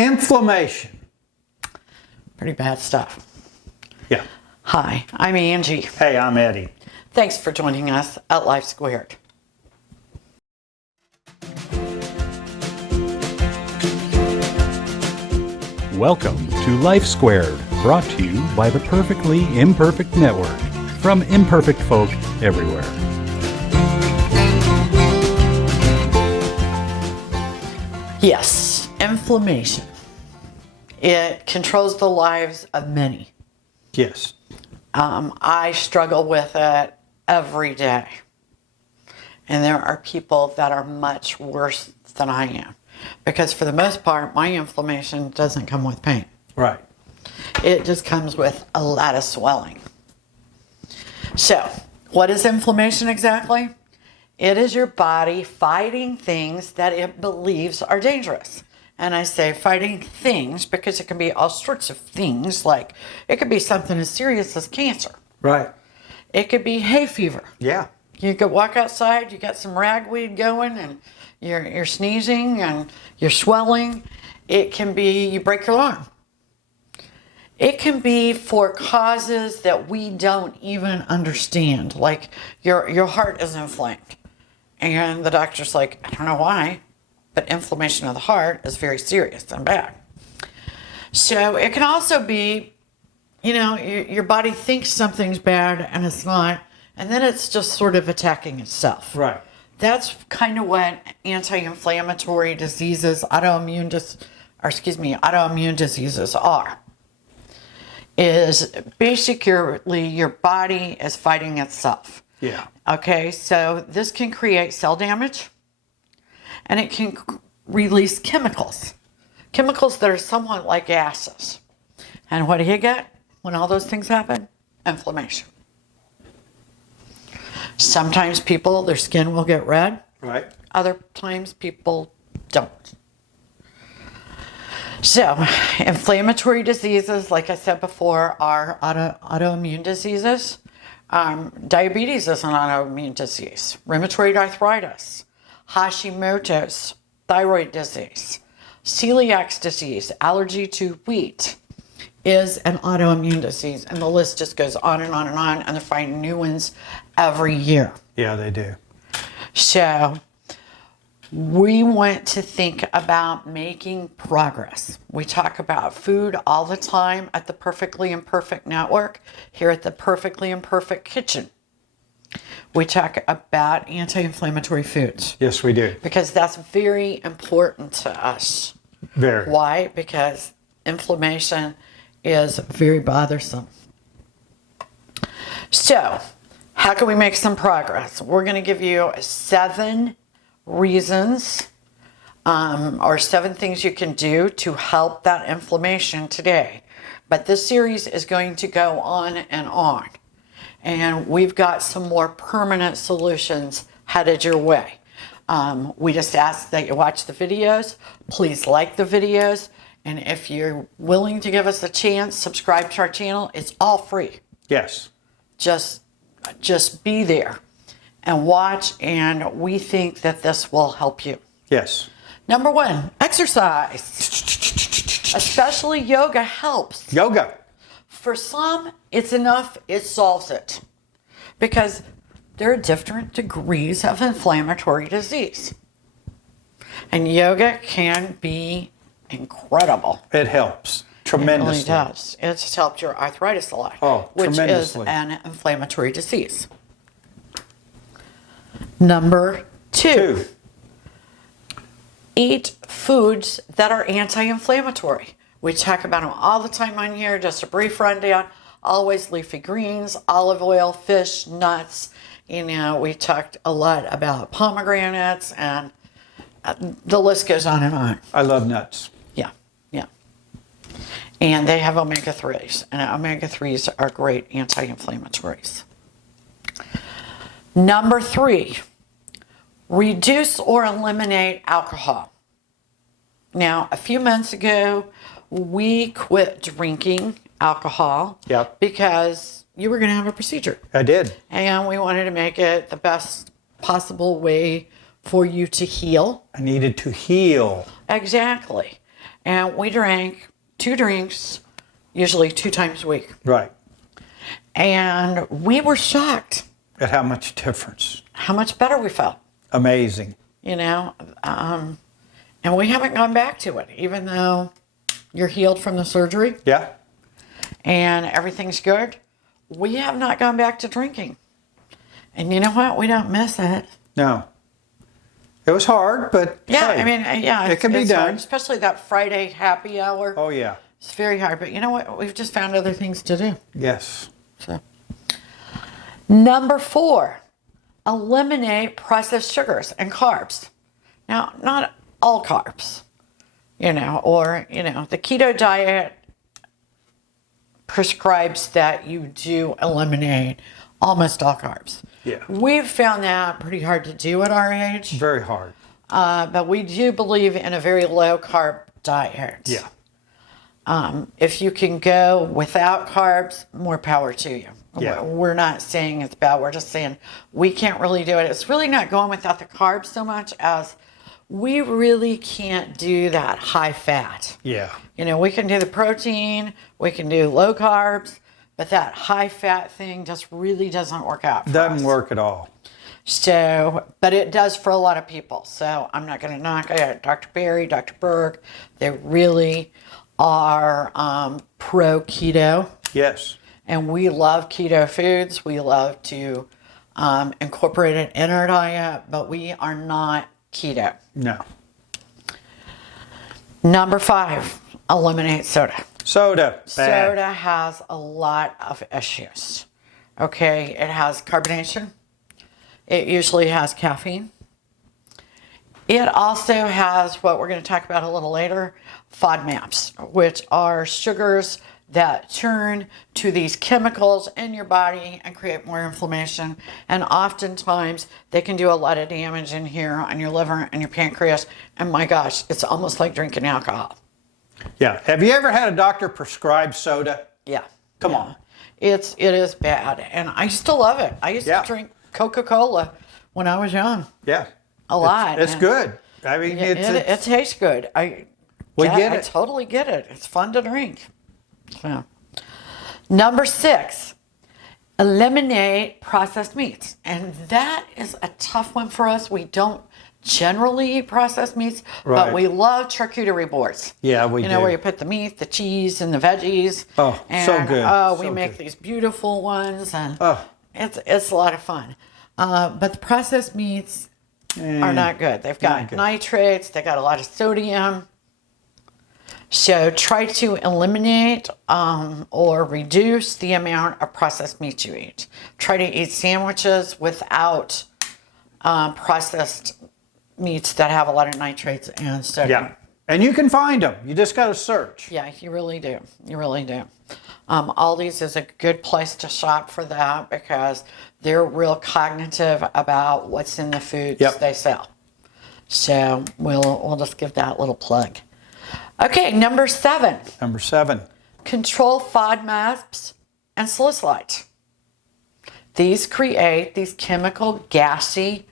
Inflammation. Pretty bad stuff. Yeah. Hi, I'm Angie. Hey, I'm Eddie. Thanks for joining us at Life Squared. Welcome to Life Squared, brought to you by the Perfectly Imperfect Network, from imperfect folk everywhere. Yes, inflammation. It controls the lives of many. Yes. I struggle with it every day. And there are people that are much worse than I am. Because for the most part, my inflammation doesn't come with pain. Right. It just comes with a lot of swelling. So, what is inflammation exactly? It is your body fighting things that it believes are dangerous. And I say fighting things because it can be all sorts of things. Like, it could be something as serious as cancer. Right. It could be hay fever. Yeah. You could walk outside, you got some ragweed going, and you're sneezing and you're swelling. It can be you break your arm. It can be for causes that we don't even understand. Like your heart is inflamed. And the doctor's like, I don't know why, but inflammation of the heart is very serious and bad. So it can also be, your body thinks something's bad and it's not. And then it's just sort of attacking itself. Right. That's kind of what anti-inflammatory diseases, autoimmune diseases are. Is basically your body is fighting itself. Yeah. Okay, so this can create cell damage and it can release chemicals. Chemicals that are somewhat like gases. And what do you get when all those things happen? Inflammation. Sometimes people, their skin will get red. Right. Other times people don't. So, inflammatory diseases, like I said before, are autoimmune diseases. Diabetes is an autoimmune disease. Rheumatoid arthritis, Hashimoto's, thyroid disease, celiac disease, allergy to wheat is an autoimmune disease. And the list just goes on and on and on, and they're finding new ones every year. Yeah, they do. So we want to think about making progress. We talk about food all the time at the Perfectly Imperfect Network, here at the Perfectly Imperfect Kitchen. We talk about anti-inflammatory foods. Yes, we do. Because that's very important to us. Very. Why? Because inflammation is very bothersome. So, how can we make some progress? We're going to give you 7 reasons or 7 things you can do to help that inflammation today. But this series is going to go on and on. And we've got some more permanent solutions headed your way. We just ask that you watch the videos. Please like the videos. And if you're willing to give us a chance, subscribe to our channel. It's all free. Yes. Just be there and watch, and we think that this will help you. Yes. Number 1, exercise. Especially yoga helps. Yoga. For some, it's enough, it solves it. Because there are different degrees of inflammatory disease. And yoga can be incredible. It helps tremendously. It really does. It's helped your arthritis a lot. Oh, which is tremendously. an inflammatory disease. Number 2. Eat foods that are anti-inflammatory. We talk about them all the time on here. Just a brief rundown. Always leafy greens, olive oil, fish, nuts. We talked a lot about pomegranates, and the list goes on and on. I love nuts. Yeah. And they have omega-3s, and omega-3s are great anti-inflammatories. Number 3, reduce or eliminate alcohol. Now, a few months ago, we quit drinking alcohol. Yep. Because you were going to have a procedure. I did. And we wanted to make it the best possible way for you to heal. I needed to heal. Exactly. and we drank 2 drinks, usually 2 times a week. Right. And we were shocked At how much difference. how much better we felt, Amazing. you know. And we haven't gone back to it, even though you're healed from the surgery Yeah. and everything's good. We have not gone back to drinking. And you know what? We don't miss it. No. It was hard, but Yeah, hey, I mean, yeah. it can be it's done. hard, especially that Friday happy hour. Oh, yeah. It's very hard. But you know what? We've just found other things to do. Yes. So, number 4, eliminate processed sugars and carbs. Now, not all carbs, you know, or, you know, the keto diet prescribes that you do eliminate almost all carbs. Yeah. We've found that pretty hard to do at our age, Very hard. but we do believe in a very low carb diet. Yeah. If you can go without carbs, more power to you. Yeah. We're not saying it's bad. We're just saying we can't really do it. It's really not going without the carbs so much as we really can't do that high fat. Yeah. You know, we can do the protein, we can do low carbs, but that high fat thing just really doesn't work out for Doesn't us. work at all. So, but it does for a lot of people. So I'm not going to knock it. Dr. Berry, Dr. Berg, they really are pro keto. Yes. And we love keto foods. We love to incorporate it in our diet, but we are not keto. No. Number 5, eliminate soda. Soda. Bad. Soda has a lot of issues. Okay, it has carbonation. It usually has caffeine. It also has what we're going to talk about a little later, fodmaps, which are sugars that turn to these chemicals in your body and create more inflammation. And oftentimes they can do a lot of damage in here on your liver and your pancreas. And my gosh, it's almost like drinking alcohol. Yeah. Have you ever had a doctor prescribe soda? Yeah. Come Yeah. on. It is bad. And I used to love it. I used Yeah. to drink Coca-Cola when I was young. Yeah. A lot. It's And good. I mean, it tastes good. We get I it. totally get it. It's fun to drink. So. Number 6, eliminate processed meats. And that is a tough one for us. We don't generally eat processed meats, Right. but we love charcuterie boards. Yeah, we You know, do. where you put the meat, the cheese, and the veggies. Oh, and, so good. Oh, we So make good. these beautiful ones, and Oh. it's a lot of fun. But the processed meats are not good. They've got not good. nitrates. They got a lot of sodium. So try to eliminate or reduce the amount of processed meat you eat. Try to eat sandwiches without processed meats that have a lot of nitrates and sodium. Yeah. And you can find them. You just got to search. Yeah, you really do. You really do. Aldi's is a good place to shop for that because they're real cognitive about what's in the foods Yep. they sell. So we'll just give that little plug. Okay, number 7, Number 7. control FODMAPs and salicylites. These create these chemical gassy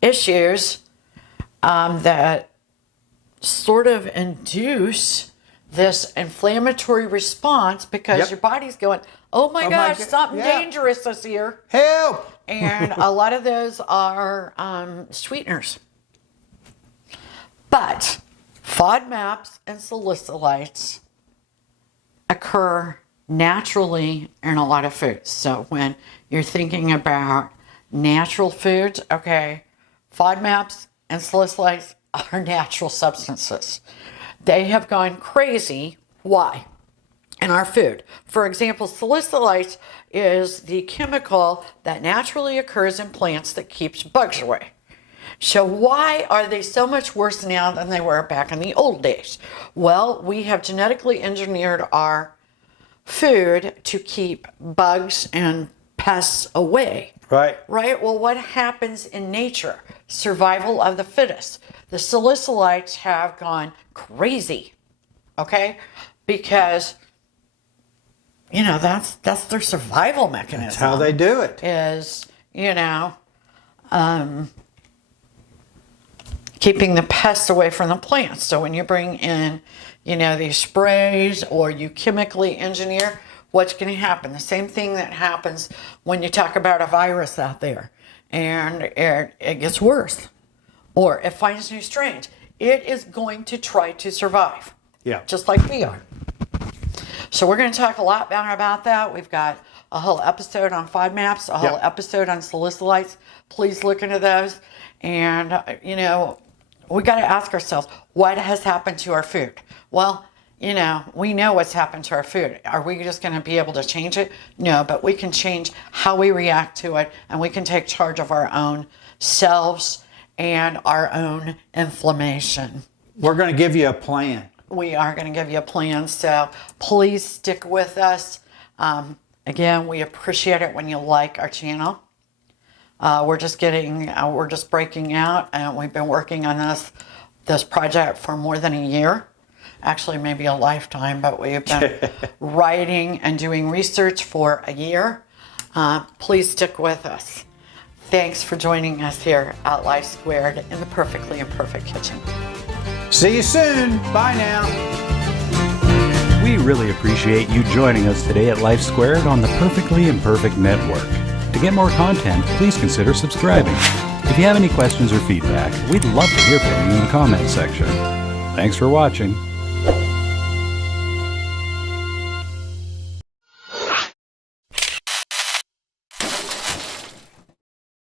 issues that sort of induce this inflammatory response because Yep. your body's going, oh my Oh my gosh, God, something yeah. dangerous is here. Help! And a lot of those are sweeteners. But FODMAPs and salicylites occur naturally in a lot of foods. So when you're thinking about natural foods, okay, FODMAPs and salicylites are natural substances. They have gone crazy. Why? In our food. For example, salicylites is the chemical that naturally occurs in plants that keeps bugs away. So why are they so much worse now than they were back in the old days? Well, we have genetically engineered our food to keep bugs and pests away. Right. Right? Well, what happens in nature? Survival of the fittest. The salicylites have gone crazy. Okay? Because, you know, that's their survival mechanism. That's how they do it. Is, you know, keeping the pests away from the plants. So when you bring in, these sprays or you chemically engineer, what's going to happen? The same thing that happens when you talk about a virus out there and it gets worse or it finds new strains. It is going to try to survive. Yeah. Just like we are. So we're going to talk a lot better about that. We've got a whole episode on FODMAPs, a whole episode on salicylites. Please look into those. And, we got to ask ourselves, what has happened to our food? Well, we know what's happened to our food. Are we just going to be able to change it? No, but we can change how we react to it, and we can take charge of our own selves and our own inflammation. We're going to give you a plan. We are going to give you a plan, so please stick with us. Again, we appreciate it when you like our channel. We're just breaking out, and we've been working on this project for more than a year. Actually, maybe a lifetime, but we've been writing and doing research for a year. Please stick with us. Thanks for joining us here at Life Squared in the Perfectly Imperfect Kitchen. See you soon. Bye now. We really appreciate you joining us today at Life Squared on the Perfectly Imperfect Network. To get more content, please consider subscribing. If you have any questions or feedback, we'd love to hear from you in the comments section. Thanks for watching.